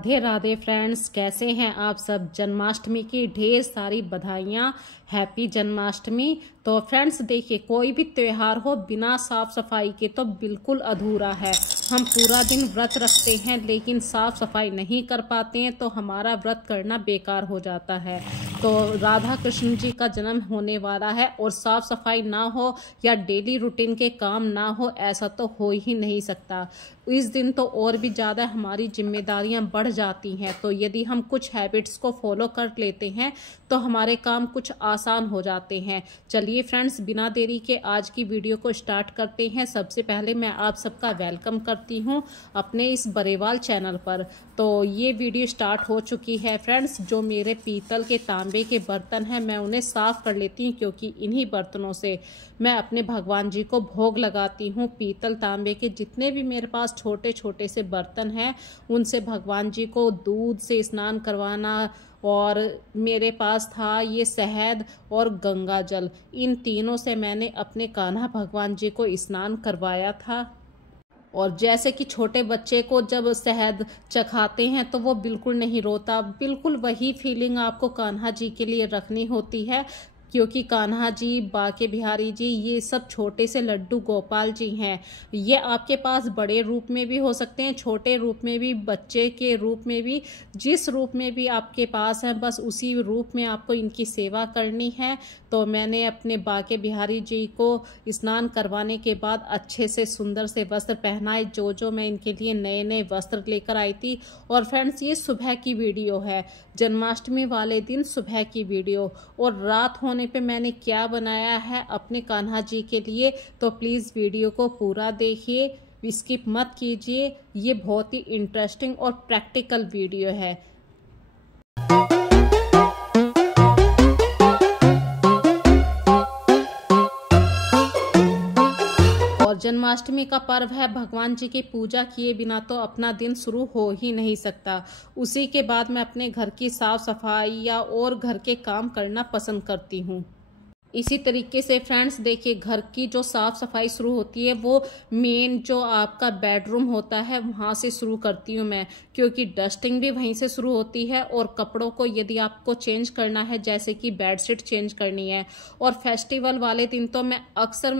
Radhe Radhe friends, कैसे हैं आप सब। जन्माष्टमी की ढेर सारी बधाइयाँ, हैप्पी जन्माष्टमी। तो फ्रेंड्स देखिए, कोई भी त्यौहार हो बिना साफ सफाई के तो बिल्कुल अधूरा है। हम पूरा दिन व्रत रखते हैं लेकिन साफ सफाई नहीं कर पाते हैं तो हमारा व्रत करना बेकार हो जाता है। तो राधा कृष्ण जी का जन्म होने वाला है और साफ सफाई ना हो या डेली रूटीन के काम ना हो, ऐसा तो हो ही नहीं सकता। इस दिन तो और भी ज़्यादा हमारी जिम्मेदारियां बढ़ जाती हैं। तो यदि हम कुछ हैबिट्स को फॉलो कर लेते हैं तो हमारे काम कुछ आसान हो जाते हैं। चलिए फ्रेंड्स, बिना देरी के आज की वीडियो को स्टार्ट करते हैं। सबसे पहले मैं आप सबका वेलकम करती हूं अपने इस बरेवाल चैनल पर। तो ये वीडियो स्टार्ट हो चुकी है फ्रेंड्स। जो मेरे पीतल के तांबे के बर्तन हैं मैं उन्हें साफ़ कर लेती हूँ, क्योंकि इन्हीं बर्तनों से मैं अपने भगवान जी को भोग लगाती हूँ। पीतल तांबे के जितने भी मेरे पास छोटे छोटे से बर्तन हैं उनसे भगवान जी को दूध से स्नान करवाना, और मेरे पास था ये शहद और गंगा जल, इन तीनों से मैंने अपने कान्हा भगवान जी को स्नान करवाया था। और जैसे कि छोटे बच्चे को जब शहद चखाते हैं तो वो बिल्कुल नहीं रोता, बिल्कुल वही फीलिंग आपको कान्हा जी के लिए रखनी होती है, क्योंकि कान्हा जी, बाके बिहारी जी, ये सब छोटे से लड्डू गोपाल जी हैं। ये आपके पास बड़े रूप में भी हो सकते हैं, छोटे रूप में भी, बच्चे के रूप में भी, जिस रूप में भी आपके पास है बस उसी रूप में आपको इनकी सेवा करनी है। तो मैंने अपने बाके बिहारी जी को स्नान करवाने के बाद अच्छे से सुंदर से वस्त्र पहनाए, जो मैं इनके लिए नए नए वस्त्र लेकर आई थी। और फ्रेंड्स, ये सुबह की वीडियो है, जन्माष्टमी वाले दिन सुबह की वीडियो। और रात होने पे मैंने क्या बनाया है अपने कान्हा जी के लिए, तो प्लीज़ वीडियो को पूरा देखिए, स्किप मत कीजिए। ये बहुत ही इंटरेस्टिंग और प्रैक्टिकल वीडियो है। और जन्माष्टमी का पर्व है, भगवान जी की पूजा किए बिना तो अपना दिन शुरू हो ही नहीं सकता। उसी के बाद मैं अपने घर की साफ सफाई या और घर के काम करना पसंद करती हूँ। इसी तरीके से फ्रेंड्स देखिए, घर की जो साफ सफाई शुरू होती है वो मेन जो आपका बेडरूम होता है वहाँ से शुरू करती हूँ मैं, क्योंकि डस्टिंग भी वहीं से शुरू होती है। और कपड़ों को यदि आपको चेंज करना है, जैसे कि बेडशीट चेंज करनी है, और फेस्टिवल वाले दिन तो मैं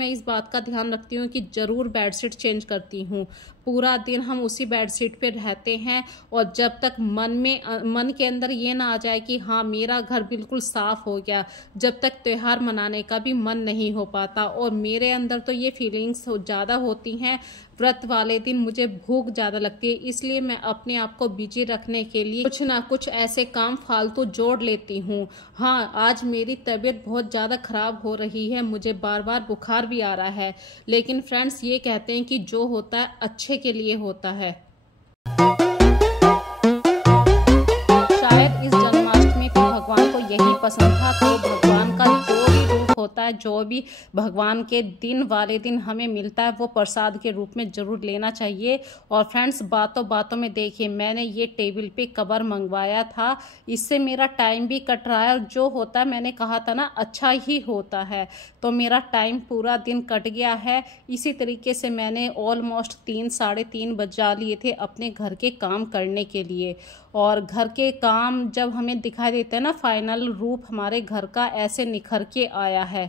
इस बात का ध्यान रखती हूँ कि ज़रूर बेडशीट चेंज करती हूँ। पूरा दिन हम उसी बेडशीट पे रहते हैं और जब तक मन के अंदर ये ना आ जाए कि हाँ मेरा घर बिल्कुल साफ हो गया, जब तक त्योहार मनाने का भी मन नहीं हो पाता। और मेरे अंदर तो ये फीलिंग्स ज़्यादा होती हैं, व्रत वाले दिन मुझे भूख ज़्यादा लगती है, इसलिए मैं अपने आप को बिजी रखने के लिए कुछ ना कुछ ऐसे काम फालतू जोड़ लेती हूँ। हाँ, आज मेरी तबीयत बहुत ज़्यादा ख़राब हो रही है, मुझे बार बार बुखार भी आ रहा है, लेकिन फ्रेंड्स ये कहते हैं कि जो होता है अच्छे के लिए होता है। शायद इस जन्माष्टमी पे भगवान को यही पसंद था। तो भगवान का जो भी रूप होता है, जो भी भगवान के दिन वाले दिन हमें मिलता है, वो प्रसाद के रूप में जरूर लेना चाहिए। और फ्रेंड्स, बातों बातों में देखिए, मैंने ये टेबल पे कवर मंगवाया था, इससे मेरा टाइम भी कट रहा है, और जो होता है मैंने कहा था ना अच्छा ही होता है, तो मेरा टाइम पूरा दिन कट गया है। इसी तरीके से मैंने ऑलमोस्ट 3 साढ़े 3 बजा लिए थे अपने घर के काम करने के लिए। और घर के काम जब हमें दिखाई देते हैं ना, फाइनल रूप हमारे घर का ऐसे निखर के आया है,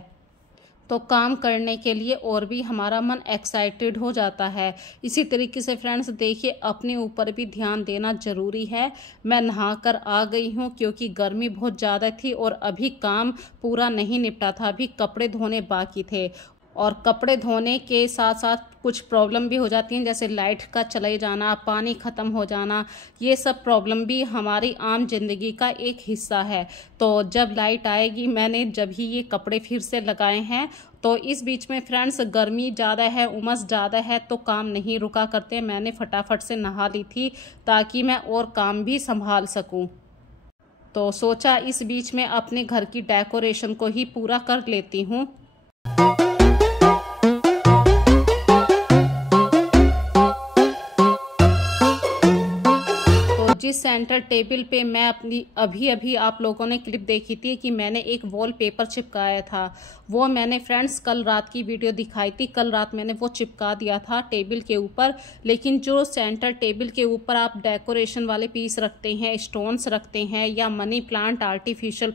तो काम करने के लिए और भी हमारा मन एक्साइटेड हो जाता है। इसी तरीके से फ्रेंड्स देखिए, अपने ऊपर भी ध्यान देना ज़रूरी है। मैं नहाकर आ गई हूँ क्योंकि गर्मी बहुत ज़्यादा थी और अभी काम पूरा नहीं निपटा था, अभी कपड़े धोने बाकी थे। और कपड़े धोने के साथ साथ कुछ प्रॉब्लम भी हो जाती हैं, जैसे लाइट का चले जाना, पानी ख़त्म हो जाना, ये सब प्रॉब्लम भी हमारी आम जिंदगी का एक हिस्सा है। तो जब लाइट आएगी, मैंने जब ही ये कपड़े फिर से लगाए हैं। तो इस बीच में फ्रेंड्स गर्मी ज़्यादा है, उमस ज़्यादा है, तो काम नहीं रुका करते। मैंने फटाफट से नहा ली थी ताकि मैं और काम भी संभाल सकूं। तो सोचा इस बीच में अपने घर की डेकोरेशन को ही पूरा कर लेती हूँ। इस सेंटर टेबल पे मैं अपनी अभी आप लोगों ने क्लिप देखी थी कि मैंने एक वॉलपेपर चिपकाया था। वो मैंने फ्रेंड्स कल रात की वीडियो दिखाई थी। कल रात मैंने वो चिपका दिया था टेबल के ऊपर। लेकिन जो सेंटर टेबल के ऊपर आप डेकोरेशन वाले पीस रखते हैं, स्टोन्स रखते हैं या मनी प्लांट, आर्टिफिशियल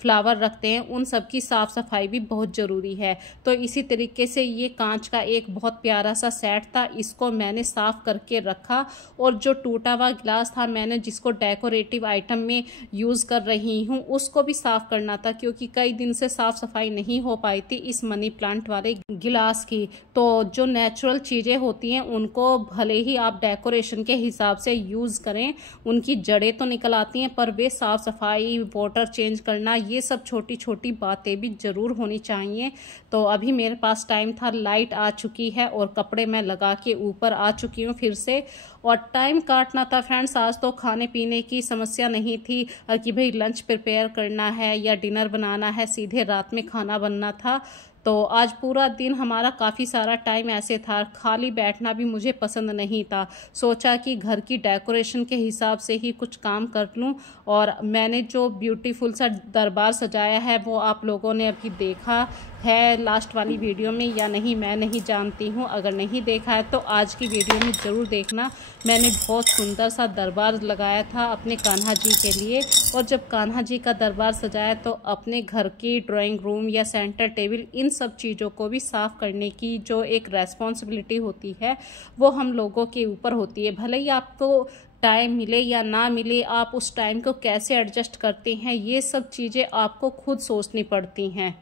फ्लावर रखते हैं, उन सब की साफ सफाई भी बहुत ज़रूरी है। तो इसी तरीके से ये कांच का एक बहुत प्यारा सा सेट था, इसको मैंने साफ करके रखा। और जो टूटा हुआ गिलास था, मैंने जिसको डेकोरेटिव आइटम में यूज़ कर रही हूँ, उसको भी साफ करना था क्योंकि कई दिन से साफ सफाई नहीं हो पाई थी इस मनी प्लांट वाले गिलास की। तो जो नेचुरल चीज़ें होती हैं उनको भले ही आप डेकोरेशन के हिसाब से यूज़ करें, उनकी जड़ें तो निकल आती हैं, पर वे साफ सफाई, वाटर चेंज करना, ये सब छोटी छोटी बातें भी ज़रूर होनी चाहिए। तो अभी मेरे पास टाइम था, लाइट आ चुकी है और कपड़े मैं लगा के ऊपर आ चुकी हूँ फिर से। और टाइम काटना था फ्रेंड्स, आज तो खाने पीने की समस्या नहीं थी कि भाई लंच प्रिपेयर करना है या डिनर बनाना है, सीधे रात में खाना बनना था। तो आज पूरा दिन हमारा काफ़ी सारा टाइम ऐसे था, खाली बैठना भी मुझे पसंद नहीं था। सोचा कि घर की डेकोरेशन के हिसाब से ही कुछ काम कर लूं। और मैंने जो ब्यूटीफुल सा दरबार सजाया है वो आप लोगों ने अभी देखा है लास्ट वाली वीडियो में या नहीं, मैं नहीं जानती हूँ। अगर नहीं देखा है तो आज की वीडियो में ज़रूर देखना। मैंने बहुत सुंदर सा दरबार लगाया था अपने कान्हा जी के लिए। और जब कान्हा जी का दरबार सजाया तो अपने घर की ड्राइंग रूम या सेंटर टेबल, इन सब चीज़ों को भी साफ़ करने की जो एक रेस्पॉन्सिबिलिटी होती है वो हम लोगों के ऊपर होती है। भले ही आपको टाइम मिले या ना मिले, आप उस टाइम को कैसे एडजस्ट करते हैं, ये सब चीज़ें आपको खुद सोचनी पड़ती हैं।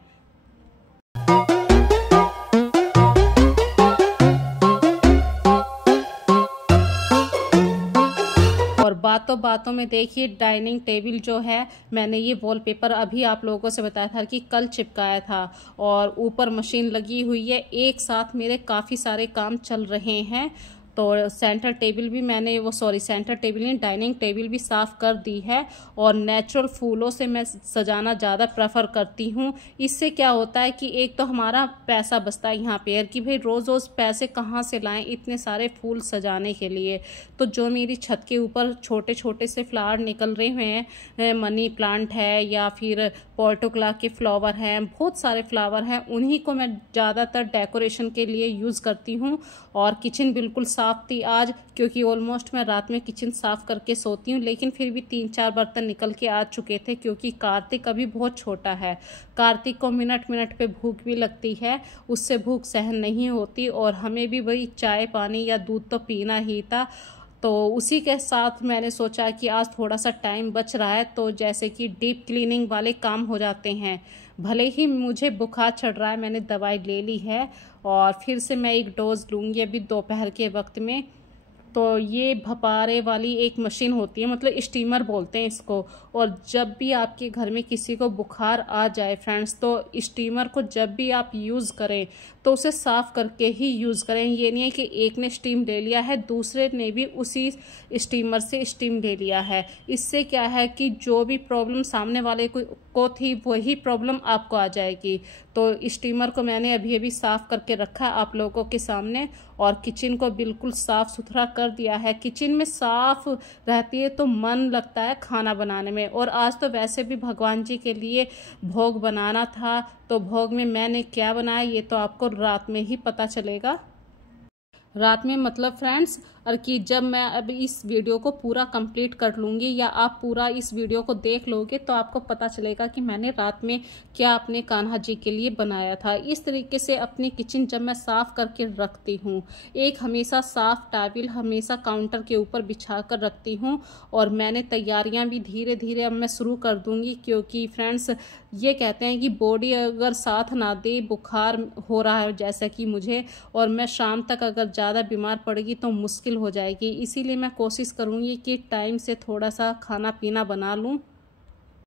और बातों बातों में देखिए, डाइनिंग टेबल जो है, मैंने ये वॉलपेपर अभी आप लोगों से बताया था कि कल चिपकाया था और ऊपर मशीन लगी हुई है। एक साथ मेरे काफ़ी सारे काम चल रहे हैं। तो सेंटर टेबल भी मैंने सेंटर टेबल नहीं, डाइनिंग टेबल भी साफ़ कर दी है। और नेचुरल फूलों से मैं सजाना ज़्यादा प्रेफर करती हूँ। इससे क्या होता है कि एक तो हमारा पैसा बचता है यहाँ पे कि भाई रोज़ रोज़ पैसे कहाँ से लाएं इतने सारे फूल सजाने के लिए। तो जो मेरी छत के ऊपर छोटे छोटे से फ्लावर निकल रहे हैं, मनी प्लांट है या फिर पोर्टोक्ला के फ्लावर हैं, बहुत सारे फ्लावर हैं, उन्हीं को मैं ज़्यादातर डेकोरेशन के लिए यूज़ करती हूँ। और किचन बिल्कुल साफ़ थी आज, क्योंकि ऑलमोस्ट मैं रात में किचन साफ़ करके सोती हूँ। लेकिन फिर भी 3-4 बर्तन निकल के आ चुके थे क्योंकि कार्तिक अभी बहुत छोटा है। कार्तिक को मिनट मिनट पे भूख भी लगती है, उससे भूख सहन नहीं होती। और हमें भी वही चाय पानी या दूध तो पीना ही था। तो उसी के साथ मैंने सोचा कि आज थोड़ा सा टाइम बच रहा है तो जैसे कि डीप क्लीनिंग वाले काम हो जाते हैं। भले ही मुझे बुखार चढ़ रहा है, मैंने दवाई ले ली है और फिर से मैं एक डोज लूँगी अभी दोपहर के वक्त में। तो ये भपारे वाली एक मशीन होती है, मतलब स्टीमर बोलते हैं इसको। और जब भी आपके घर में किसी को बुखार आ जाए फ्रेंड्स, तो स्टीमर को जब भी आप यूज़ करें तो उसे साफ़ करके ही यूज़ करें। ये नहीं है कि एक ने स्टीम ले लिया है दूसरे ने भी उसी स्टीमर से स्टीम ले लिया है। इससे क्या है कि जो भी प्रॉब्लम सामने वाले को थी वही प्रॉब्लम आपको आ जाएगी। तो स्टीमर को मैंने अभी अभी साफ़ करके रखा आप लोगों के सामने। और किचन को बिल्कुल साफ़ सुथरा कर दिया है। किचन में साफ़ रहती है तो मन लगता है खाना बनाने में। और आज तो वैसे भी भगवान जी के लिए भोग बनाना था, तो भोग में मैंने क्या बनाया ये तो आपको रात में ही पता चलेगा। रात में मतलब फ्रेंड्स, और कि जब मैं अब इस वीडियो को पूरा कंप्लीट कर लूँगी या आप पूरा इस वीडियो को देख लोगे तो आपको पता चलेगा कि मैंने रात में क्या अपने कान्हा जी के लिए बनाया था। इस तरीके से अपनी किचन जब मैं साफ़ करके रखती हूँ, एक हमेशा साफ़ टॉवल हमेशा काउंटर के ऊपर बिछा कर रखती हूँ। और मैंने तैयारियाँ भी धीरे धीरे अब मैं शुरू कर दूँगी, क्योंकि फ्रेंड्स ये कहते हैं कि बॉडी अगर साथ ना दे, बुखार हो रहा है जैसा कि मुझे, और मैं शाम तक अगर ज़्यादा बीमार पड़ेगी तो मुश्किल हो जाएगी। इसीलिए मैं कोशिश करूँगी कि टाइम से थोड़ा सा खाना पीना बना लूँ।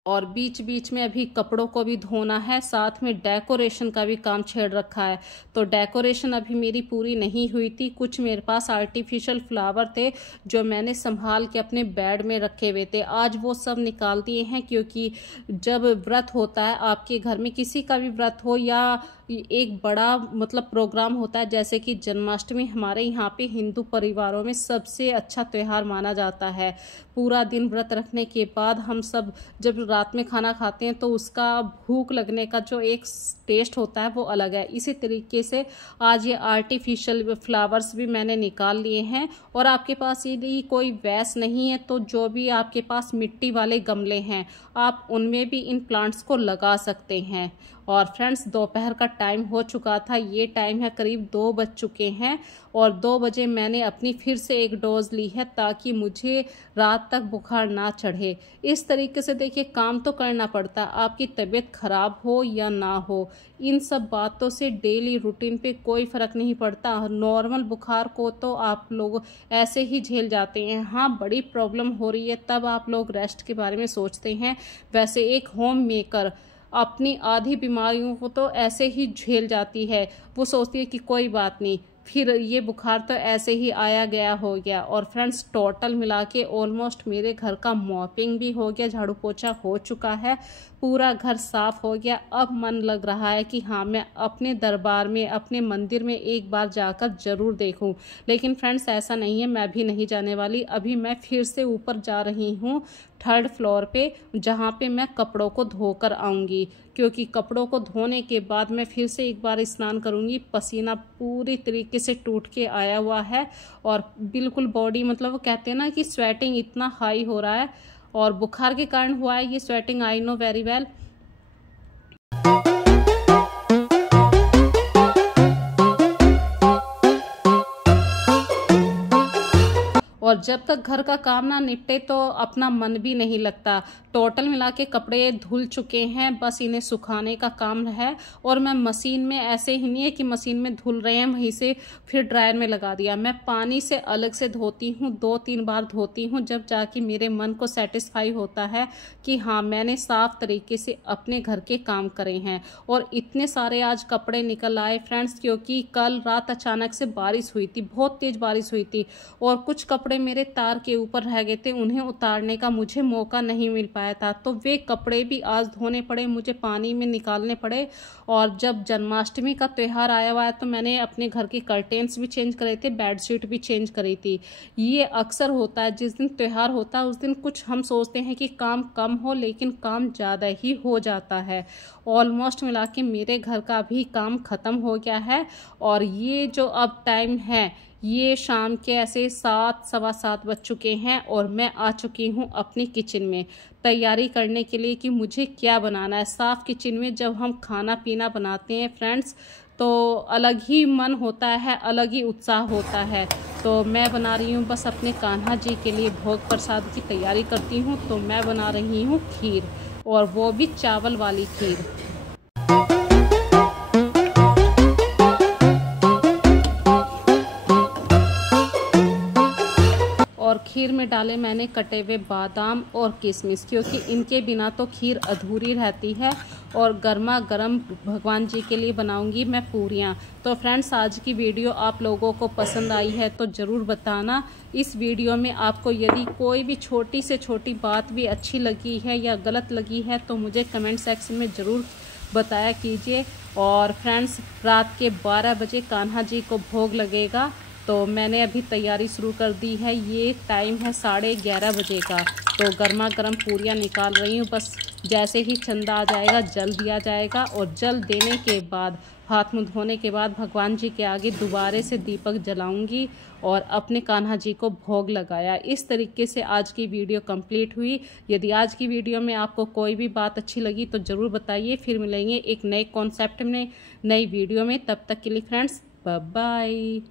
और बीच बीच में अभी कपड़ों को भी धोना है, साथ में डेकोरेशन का भी काम छेड़ रखा है। तो डेकोरेशन अभी मेरी पूरी नहीं हुई थी। कुछ मेरे पास आर्टिफिशियल फ्लावर थे जो मैंने संभाल के अपने बेड में रखे हुए थे, आज वो सब निकाल दिए हैं, क्योंकि जब व्रत होता है आपके घर में, किसी का भी व्रत हो या एक बड़ा मतलब प्रोग्राम होता है, जैसे कि जन्माष्टमी हमारे यहाँ पे हिंदू परिवारों में सबसे अच्छा त्यौहार माना जाता है। पूरा दिन व्रत रखने के बाद हम सब जब रात में खाना खाते हैं तो उसका भूख लगने का जो एक टेस्ट होता है वो अलग है। इसी तरीके से आज ये आर्टिफिशियल फ्लावर्स भी मैंने निकाल लिए हैं। और आपके पास यदि कोई वैस नहीं है तो जो भी आपके पास मिट्टी वाले गमले हैं आप उनमें भी इन प्लांट्स को लगा सकते हैं। और फ्रेंड्स, दोपहर का टाइम हो चुका था, ये टाइम है करीब 2 बज चुके हैं और 2 बजे मैंने अपनी फिर से एक डोज ली है ताकि मुझे रात तक बुखार ना चढ़े। इस तरीके से देखिए, काम तो करना पड़ता है, आपकी तबीयत खराब हो या ना हो, इन सब बातों से डेली रूटीन पे कोई फ़र्क नहीं पड़ता। नॉर्मल बुखार को तो आप लोग ऐसे ही झेल जाते हैं, हाँ बड़ी प्रॉब्लम हो रही है तब आप लोग रेस्ट के बारे में सोचते हैं। वैसे एक होम मेकर अपनी आधी बीमारियों को तो ऐसे ही झेल जाती है, वो सोचती है कि कोई बात नहीं, फिर ये बुखार तो ऐसे ही आया गया हो गया। और फ्रेंड्स, टोटल मिला के ऑलमोस्ट मेरे घर का मॉपिंग भी हो गया, झाड़ू पोछा हो चुका है, पूरा घर साफ हो गया। अब मन लग रहा है कि हाँ मैं अपने दरबार में, अपने मंदिर में एक बार जाकर जरूर देखूं। लेकिन फ्रेंड्स, ऐसा नहीं है, मैं भी नहीं जाने वाली। अभी मैं फिर से ऊपर जा रही हूँ 3rd फ्लोर पे, जहाँ पे मैं कपड़ों को धोकर आऊँगी, क्योंकि कपड़ों को धोने के बाद मैं फिर से एक बार स्नान करूँगी। पसीना पूरी तरीके से टूट के आया हुआ है और बिल्कुल बॉडी मतलब वो कहते हैं ना कि स्वेटिंग इतना हाई हो रहा है, और बुखार के कारण हुआ है ये sweating, I know very well. और जब तक घर का काम ना निपटे तो अपना मन भी नहीं लगता। टोटल मिला के कपड़े धुल चुके हैं, बस इन्हें सुखाने का काम है। और मैं मशीन में, ऐसे ही नहीं है कि मशीन में धुल रहे हैं वहीं से फिर ड्रायर में लगा दिया, मैं पानी से अलग से धोती हूँ, 2-3 बार धोती हूँ, जब जाके मेरे मन को सेटिस्फाई होता है कि हाँ मैंने साफ तरीके से अपने घर के काम करे हैं। और इतने सारे आज कपड़े निकल आए फ्रेंड्स, क्योंकि कल रात अचानक से बारिश हुई थी, बहुत तेज बारिश हुई थी, और कुछ कपड़े मेरे तार के ऊपर रह गए थे, उन्हें उतारने का मुझे मौका नहीं मिल पाया था, तो वे कपड़े भी आज धोने पड़े, मुझे पानी में निकालने पड़े। और जब जन्माष्टमी का त्यौहार आया हुआ है तो मैंने अपने घर के कर्टेन्स भी चेंज करे थे, बेडशीट भी चेंज करी थी। ये अक्सर होता है, जिस दिन त्यौहार होता है उस दिन कुछ हम सोचते हैं कि काम कम हो, लेकिन काम ज़्यादा ही हो जाता है। ऑलमोस्ट मिला के मेरे घर का भी काम ख़त्म हो गया है। और ये जो अब टाइम है, ये शाम के ऐसे 7, सवा 7 बज चुके हैं और मैं आ चुकी हूँ अपनी किचन में तैयारी करने के लिए कि मुझे क्या बनाना है। साफ किचन में जब हम खाना पीना बनाते हैं फ्रेंड्स तो अलग ही मन होता है, अलग ही उत्साह होता है। तो मैं बना रही हूँ बस अपने कान्हा जी के लिए भोग प्रसाद की तैयारी करती हूँ। तो मैं बना रही हूँ खीर, और वो भी चावल वाली खीर। और खीर में डाले मैंने कटे हुए बादाम और किशमिश, क्योंकि इनके बिना तो खीर अधूरी रहती है। और गर्मा गर्म भगवान जी के लिए बनाऊंगी मैं पूरियाँ। तो फ्रेंड्स, आज की वीडियो आप लोगों को पसंद आई है तो ज़रूर बताना। इस वीडियो में आपको यदि कोई भी छोटी से छोटी बात भी अच्छी लगी है या गलत लगी है तो मुझे कमेंट सेक्शन में ज़रूर बताया कीजिए। और फ्रेंड्स, रात के 12 बजे कान्हा जी को भोग लगेगा, तो मैंने अभी तैयारी शुरू कर दी है। ये टाइम है 11:30 बजे का। तो गर्मा गर्म पूरियाँ निकाल रही हूँ, बस जैसे ही चंदा आ जाएगा जल दिया जाएगा। और जल देने के बाद, हाथ मुँह धोने के बाद भगवान जी के आगे दोबारे से दीपक जलाऊंगी और अपने कान्हा जी को भोग लगाया। इस तरीके से आज की वीडियो कंप्लीट हुई। यदि आज की वीडियो में आपको कोई भी बात अच्छी लगी तो ज़रूर बताइए। फिर मिलेंगे एक नए कॉन्सेप्ट में, नई वीडियो में। तब तक के लिए फ्रेंड्स, बाय बाय।